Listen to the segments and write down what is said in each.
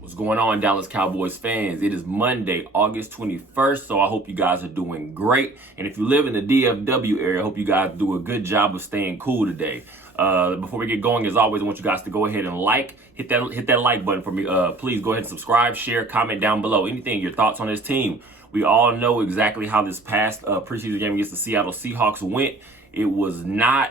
What's going on, Dallas Cowboys fans? It is Monday, August 21st, so I hope you guys are doing great. And if you live in the DFW area, I hope you guys do a good job of staying cool today. Before we get going, as always, I want you guys to go ahead and hit that like button for me. Please go ahead and subscribe, share, comment down below. Anything, your thoughts on this team. We all know exactly how this past preseason game against the Seattle Seahawks went. It was not,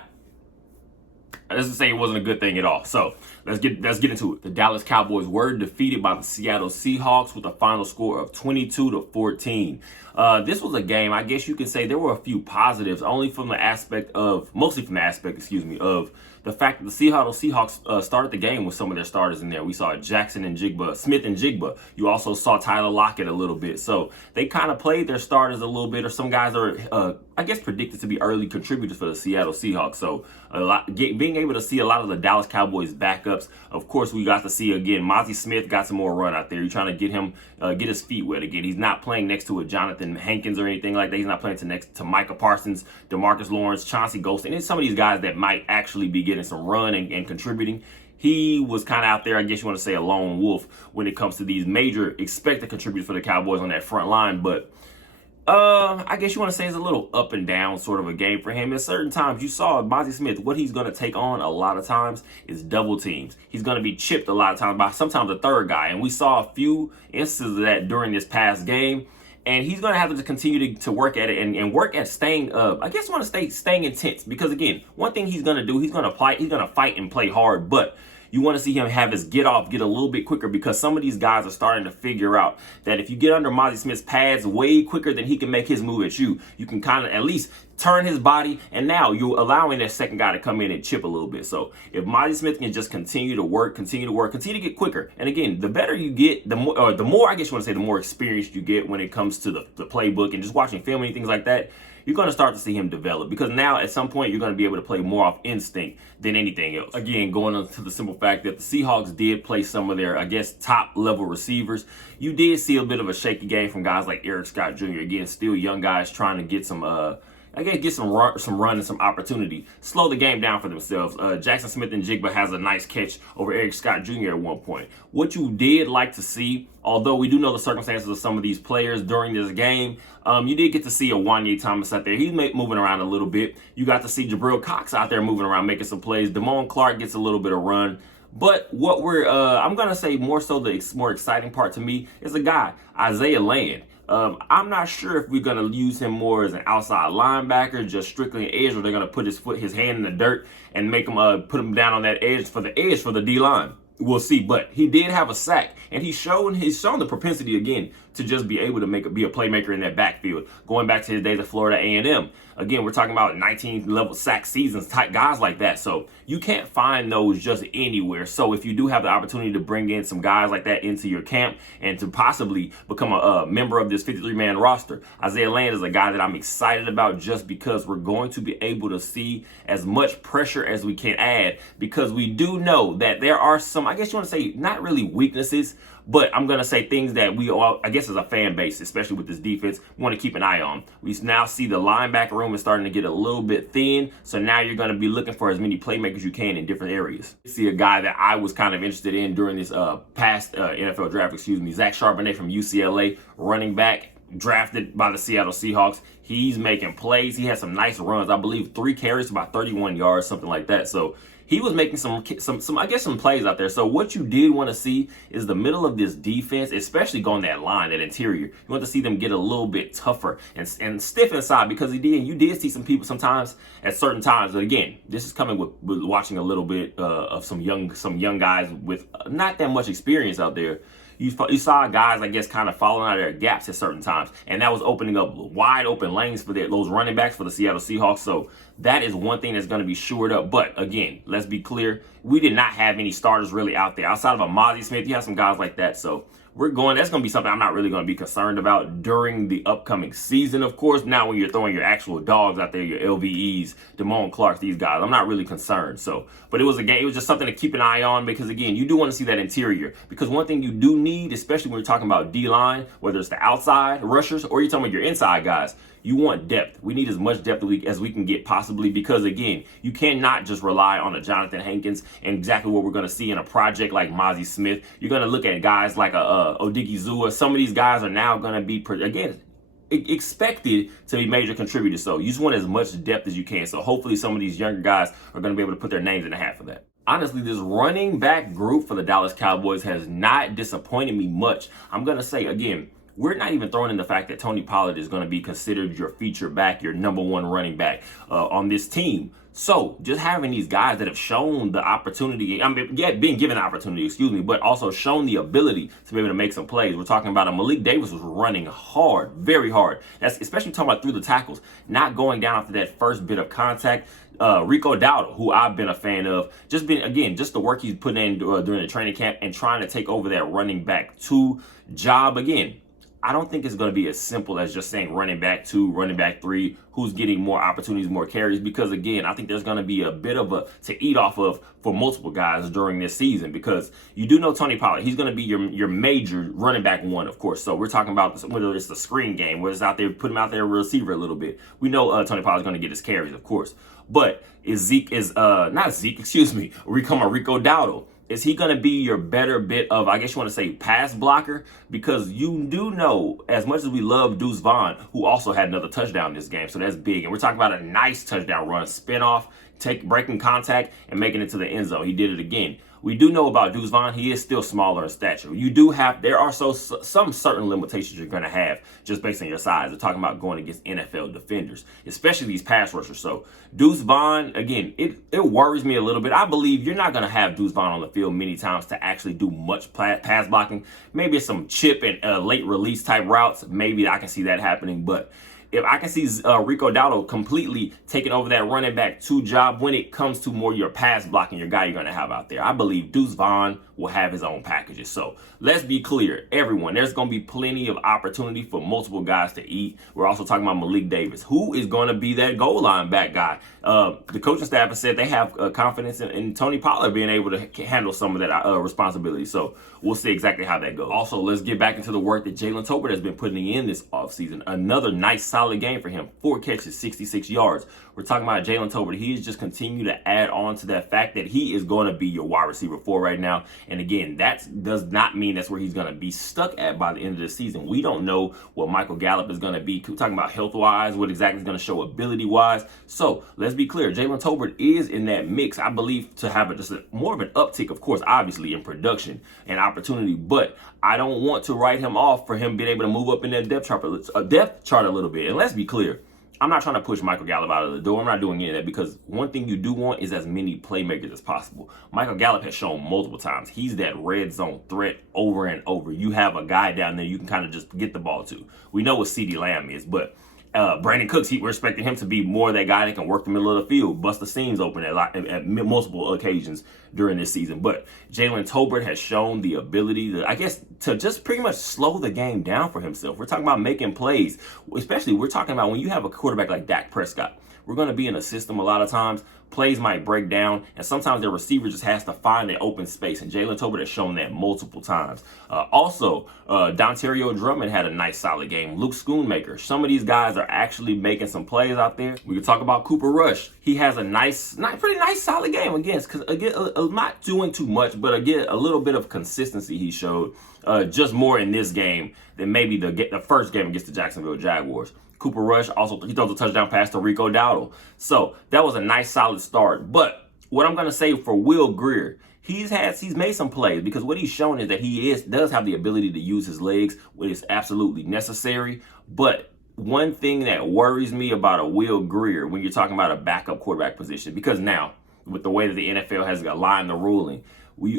let's just say it wasn't a good thing at all. So let's get into it. The Dallas Cowboys were defeated by the Seattle Seahawks with a final score of 22-14. This was a game, I guess you could say there were a few positives, mostly from the aspect, of the fact that the Seahawks started the game with some of their starters in there. We saw Smith and Jigba. You also saw Tyler Lockett a little bit. So they kind of played their starters a little bit, or some guys are, I guess, predicted to be early contributors for the Seattle Seahawks. So being able to see a lot of the Dallas Cowboys backups. Of course, we got to see, again, Mozzie Smith got some more run out there. You're trying to get him, get his feet wet again. He's not playing next to a Jonathan Hankins or anything like that. He's not playing next to Micah Parsons, DeMarcus Lawrence, Chauncey Golston, and some of these guys that might actually be getting some run and contributing. He was kind of out there, I guess you want to say, a lone wolf when it comes to these major expected contributors for the Cowboys on that front line. But I guess you want to say it's a little up and down sort of a game for him. At certain times, you saw Mozzie Smith, what he's going to take on a lot of times is double teams. He's going to be chipped a lot of times by sometimes a third guy. And we saw a few instances of that during this past game. And he's going to have to continue to work at it and work at staying, staying intense. Because, again, one thing he's going to do, he's going to fight and play hard. But you want to see him have his get a little bit quicker, because some of these guys are starting to figure out that if you get under Mozzie Smith's pads way quicker than he can make his move at you, you can kind of at least turn his body, and now you're allowing that second guy to come in and chip a little bit. So if Mozzie Smith can just continue to get quicker, and again, the better you get, the more I guess you want to say, the more experienced you get when it comes to the playbook and just watching film and things like that, you're going to start to see him develop, because now at some point you're going to be able to play more off instinct than anything else. Again, going on to the simple fact that the Seahawks did play some of their, I guess, top level receivers. You did see a bit of a shaky game from guys like Eric Scott Jr. Again, still young guys trying to get some run and some opportunity, slow the game down for themselves. Jackson Smith and Jigba has a nice catch over Eric Scott Jr. at one point. What you did like to see, although we do know the circumstances of some of these players during this game, you did get to see a Wanye Thomas out there. He's moving around a little bit. You got to see Jabril Cox out there moving around, making some plays. Damone Clark gets a little bit of run. But what I'm going to say more so, the more exciting part to me is a guy, Isaiah Land. I'm not sure if we're going to use him more as an outside linebacker, just strictly an edge, or they're going to put his hand in the dirt and make him put him down on that edge for the D-line. We'll see. But he did have a sack, and he's shown the propensity again to just be able to be a playmaker in that backfield. Going back to his days at Florida A&M, again, we're talking about 19-level sack seasons, type guys like that. So you can't find those just anywhere. So if you do have the opportunity to bring in some guys like that into your camp and to possibly become a member of this 53-man roster, Isaiah Land is a guy that I'm excited about, just because we're going to be able to see as much pressure as we can add, because we do know that there are some, I guess you want to say, not really weaknesses, but I'm going to say things that we all, I guess as a fan base, especially with this defense, we want to keep an eye on. We now see the linebacker room is starting to get a little bit thin, so now you're going to be looking for as many playmakers you can in different areas. You see a guy that I was kind of interested in during this past NFL draft, Zach Charbonnet from UCLA, running back, drafted by the Seattle Seahawks. He's making plays. He had some nice runs. I believe 3 carries, about 31 yards, something like that. So he was making some plays out there. So what you did want to see is the middle of this defense, especially going that line, that interior. You want to see them get a little bit tougher and stiff inside, because you did see some people sometimes at certain times. But again, this is coming with watching a little bit of some young guys with not that much experience out there. You saw guys, I guess, kind of falling out of their gaps at certain times, and that was opening up wide open lanes for those running backs for the Seattle Seahawks. So that is one thing that's going to be shored up. But again, let's be clear, we did not have any starters really out there outside of a Mozzie Smith. You have some guys like that, so that's going to be something I'm not really going to be concerned about during the upcoming season. Of course, now when you're throwing your actual dogs out there, your LVEs, Damone Clark, these guys, I'm not really concerned. So, but it was just something to keep an eye on, because again, you do want to see that interior, because one thing you do need, especially when you're talking about D-line, whether it's the outside rushers or you're talking about your inside guys, You want depth. We need as much depth as we can get possibly, because again, you cannot just rely on a Jonathan Hankins and exactly what we're going to see in a project like Mozzie Smith. You're going to look at guys like Odigizua. Some of these guys are now going to be, again, expected to be major contributors. So you just want as much depth as you can. So hopefully some of these younger guys are going to be able to put their names in the hat for that. Honestly, this running back group for the Dallas Cowboys has not disappointed me much. I'm going to say, again, we're not even throwing in the fact that Tony Pollard is going to be considered your feature back, your number one running back on this team. So just having these guys that have shown the opportunity, being given the opportunity, but also shown the ability to be able to make some plays. We're talking about Malik Davis was running hard, very hard. That's especially talking about through the tackles, not going down after that first bit of contact. Rico Dowdle, who I've been a fan of, just the work he's put in during the training camp and trying to take over that running back 2 job again. I don't think it's going to be as simple as just saying running back 2, running back 3, who's getting more opportunities, more carries, because again, I think there's going to be a bit of to eat off of for multiple guys during this season, because you do know Tony Pollard, he's going to be your major running back 1, of course. So we're talking about whether it's the screen game, whether it's out there, put him out there a receiver a little bit. We know Tony Pollard's going to get his carries, of course. But Rico Dowdle, is he going to be your better bit of, I guess you want to say, pass blocker? Because you do know, as much as we love Deuce Vaughn, who also had another touchdown this game, so that's big. And we're talking about a nice touchdown run, spin off, breaking contact, and making it to the end zone. He did it again. We do know about Deuce Vaughn, he is still smaller in stature. There are some certain limitations you're going to have just based on your size. We're talking about going against NFL defenders, especially these pass rushers. So Deuce Vaughn, again, it worries me a little bit. I believe you're not going to have Deuce Vaughn on the field many times to actually do much pass blocking. Maybe it's some chip and late release type routes. Maybe I can see that happening, but if I can see Rico Dowdle completely taking over that running back 2 job when it comes to more your pass blocking, your guy you're going to have out there, I believe Deuce Vaughn will have his own packages. So let's be clear, everyone, there's going to be plenty of opportunity for multiple guys to eat. We're also talking about Malik Davis, who is going to be that goal line back guy. The coaching staff has said they have confidence in Tony Pollard being able to handle some of that responsibility. So we'll see exactly how that goes. Also, let's get back into the work that Jalen Tolbert has been putting in this offseason. Another nice, solid game for him. 4 catches, 66 yards. We're talking about Jalen Tolbert. He's just continued to add on to that fact that he is going to be your wide receiver 4 right now. And again, that does not mean that's where he's going to be stuck at by the end of the season. We don't know what Michael Gallup is going to be. We're talking about health-wise, what exactly is going to show ability-wise. So let's be clear. Jalen Tolbert is in that mix, I believe, to have more of an uptick, of course, obviously, in production and opportunity. But I don't want to write him off for him being able to move up in that depth chart a little bit. And let's be clear. I'm not trying to push Michael Gallup out of the door. I'm not doing any of that, because one thing you do want is as many playmakers as possible. Michael Gallup has shown multiple times he's that red zone threat over and over. You have a guy down there you can kind of just get the ball to. We know what CeeDee Lamb is, but Brandon Cooks, we're expecting him to be more that guy that can work the middle of the field, bust the seams open at multiple occasions during this season. But Jalen Tolbert has shown the ability to just pretty much slow the game down for himself. We're talking about making plays, especially we're talking about when you have a quarterback like Dak Prescott. We're going to be in a system a lot of times. Plays might break down, and sometimes their receiver just has to find the open space, and Jalen Tolbert has shown that multiple times. Also, Dontario Drummond had a nice, solid game. Luke Schoonmaker. Some of these guys are actually making some plays out there. We can talk about Cooper Rush. He has a pretty nice, solid game against, not doing too much, but again, a little bit of consistency he showed. Just more in this game than maybe the first game against the Jacksonville Jaguars. Cooper Rush also, he throws a touchdown pass to Rico Dowdle. So that was a nice, solid start. But what I'm going to say for Will Grier, he's made some plays, because what he's shown is that he does have the ability to use his legs when it's absolutely necessary. But one thing that worries me about a Will Grier when you're talking about a backup quarterback position, because now with the way that the NFL has aligned the ruling,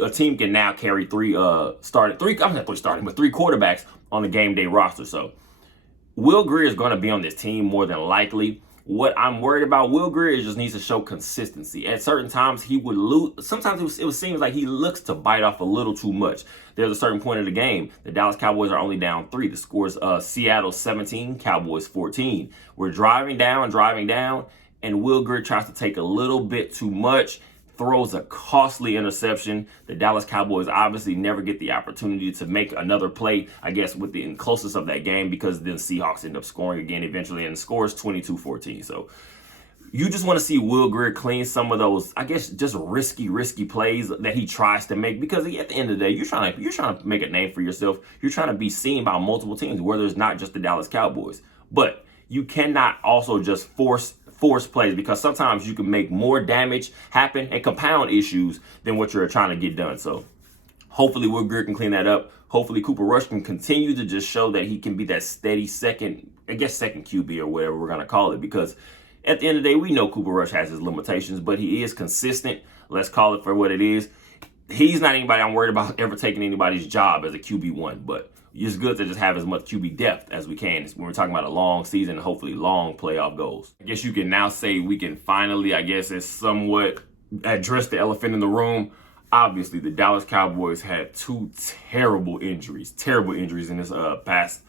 a team can now carry three quarterbacks on the game day roster. So Will Grier is going to be on this team more than likely. What I'm worried about, Will Grier just needs to show consistency. At certain times, he would lose. Sometimes it seems like he looks to bite off a little too much. There's a certain point of the game, the Dallas Cowboys are only down 3. The score's Seattle 17, Cowboys 14. We're driving down, and Will Grier tries to take a little bit too much. throws a costly interception. The Dallas Cowboys obviously never get the opportunity to make another play, I guess, with the closest of that game, because then Seahawks end up scoring again eventually, and the score is 22-14. So you just want to see Will Grier clean some of those, I guess, just risky plays that he tries to make, because at the end of the day, you're trying to make a name for yourself. You're trying to be seen by multiple teams, where there's not just the Dallas Cowboys. But you cannot also just force plays, because sometimes you can make more damage happen and compound issues than what you're trying to get done. So hopefully Will Grier can clean that up. Hopefully Cooper Rush can continue to just show that he can be that steady second QB or whatever we're going to call it, because at the end of the day, we know Cooper Rush has his limitations, but he is consistent. Let's call it for what it is. He's not anybody I'm worried about ever taking anybody's job as a QB1, but it's good to just have as much QB depth as we can when we're talking about a long season, hopefully long playoff goals. I guess you can now say we can finally, I guess, it's somewhat address the elephant in the room. Obviously, the Dallas Cowboys had two terrible injuries in this past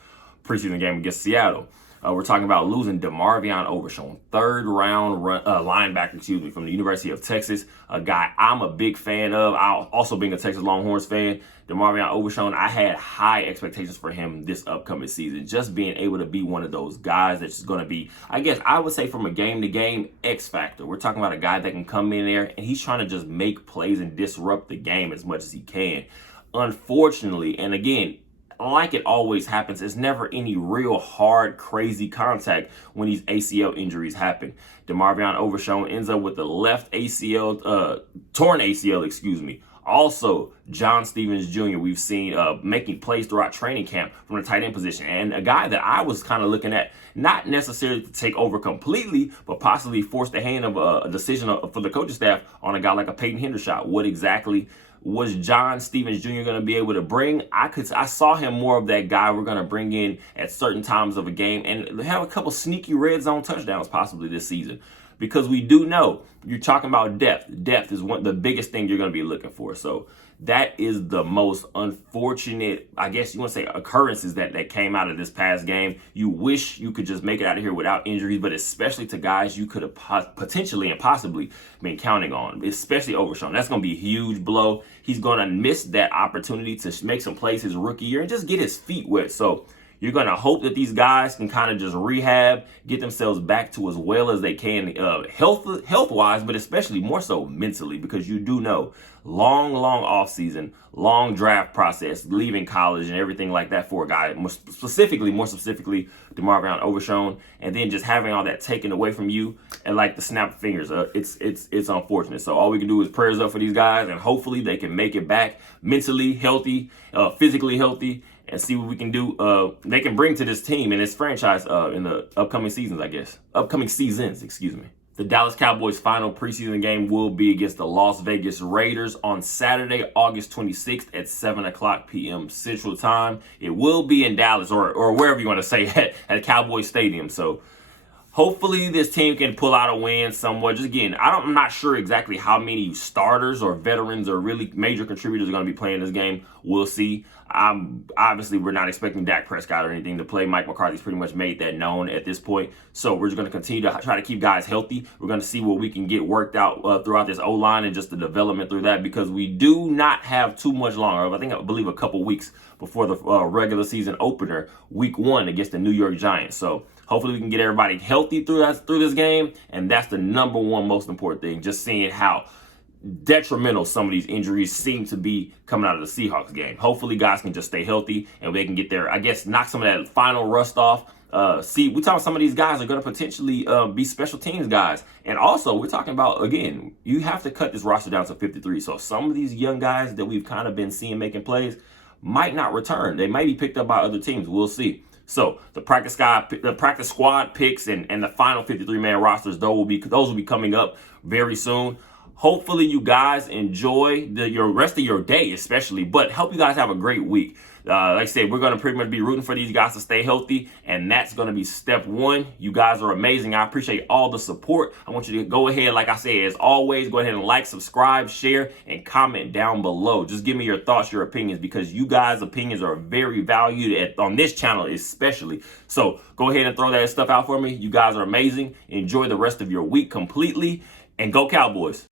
preseason game against Seattle. We're talking about losing DeMarvion Overshown, third-round linebacker, from the University of Texas, a guy I'm a big fan of. Also being a Texas Longhorns fan, DeMarvion Overshown, I had high expectations for him this upcoming season. Just being able to be one of those guys that's going to be, I guess I would say from a game-to-game X factor. We're talking about a guy that can come in there and he's trying to just make plays and disrupt the game as much as he can. Unfortunately, and again, like it always happens, it's never any real hard, crazy contact when these ACL injuries happen. DeMarvion Overshown ends up with the left ACL, torn ACL, Also, John Stevens Jr., we've seen making plays throughout training camp from the tight end position. And a guy that I was kind of looking at, not necessarily to take over completely, but possibly force the hand of a decision for the coaching staff on a guy like a Peyton Hendershot. What exactly was John Stevens Jr. going to be able to bring? I saw him more of that guy we're going to bring in at certain times of a game and have a couple sneaky red zone touchdowns possibly this season. Because we do know, you're talking about depth. Depth is the biggest thing you're going to be looking for. So that is the most unfortunate, I guess you want to say, occurrences that came out of this past game. You wish you could just make it out of here without injuries, but especially to guys you could have potentially and possibly been counting on, especially Overshown. That's going to be a huge blow. He's going to miss that opportunity to make some plays his rookie year and just get his feet wet. So you're going to hope that these guys can kind of just rehab, get themselves back to as well as they can health-wise, but especially more so mentally, because you do know long offseason, long draft process, leaving college and everything like that for a guy, more specifically DeMarvion Overshown, and then just having all that taken away from you and like the snap of fingers. It's unfortunate. So all we can do is prayers up for these guys, and hopefully they can make it back mentally healthy, physically healthy, and see what we can do. They can bring to this team and this franchise in the upcoming seasons, The Dallas Cowboys' final preseason game will be against the Las Vegas Raiders on Saturday, August 26th at 7:00 p.m. Central Time. It will be in Dallas or wherever you want to say at Cowboy Stadium. So hopefully this team can pull out a win somewhat. Just again, I'm not sure exactly how many starters or veterans or really major contributors are going to be playing this game. We'll see. Obviously, we're not expecting Dak Prescott or anything to play. Mike McCarthy's pretty much made that known at this point. So we're just going to continue to try to keep guys healthy. We're going to see what we can get worked out throughout this O-line and just the development through that, because we do not have too much longer. I believe a couple weeks before the regular season opener, week 1 against the New York Giants. So hopefully we can get everybody healthy through this game, and that's the number one most important thing, just seeing how detrimental some of these injuries seem to be coming out of the Seahawks game. Hopefully guys can just stay healthy and they can get there, I guess, knock some of that final rust off. We're talking some of these guys are going to potentially be special teams guys. And also, we're talking about, again, you have to cut this roster down to 53. So some of these young guys that we've kind of been seeing making plays might not return. They might be picked up by other teams. We'll see. So the practice squad picks and the final 53-man rosters, those will be coming up very soon. Hopefully you guys enjoy your rest of your day, especially, but help you guys have a great week. Like I said, we're going to pretty much be rooting for these guys to stay healthy, and that's going to be step 1. You guys are amazing. I appreciate all the support. I want you to go ahead, like I said, as always, go ahead and like, subscribe, share, and comment down below. Just give me your thoughts, your opinions, because you guys' opinions are very valued on this channel especially. So go ahead and throw that stuff out for me. You guys are amazing. Enjoy the rest of your week completely, and go Cowboys.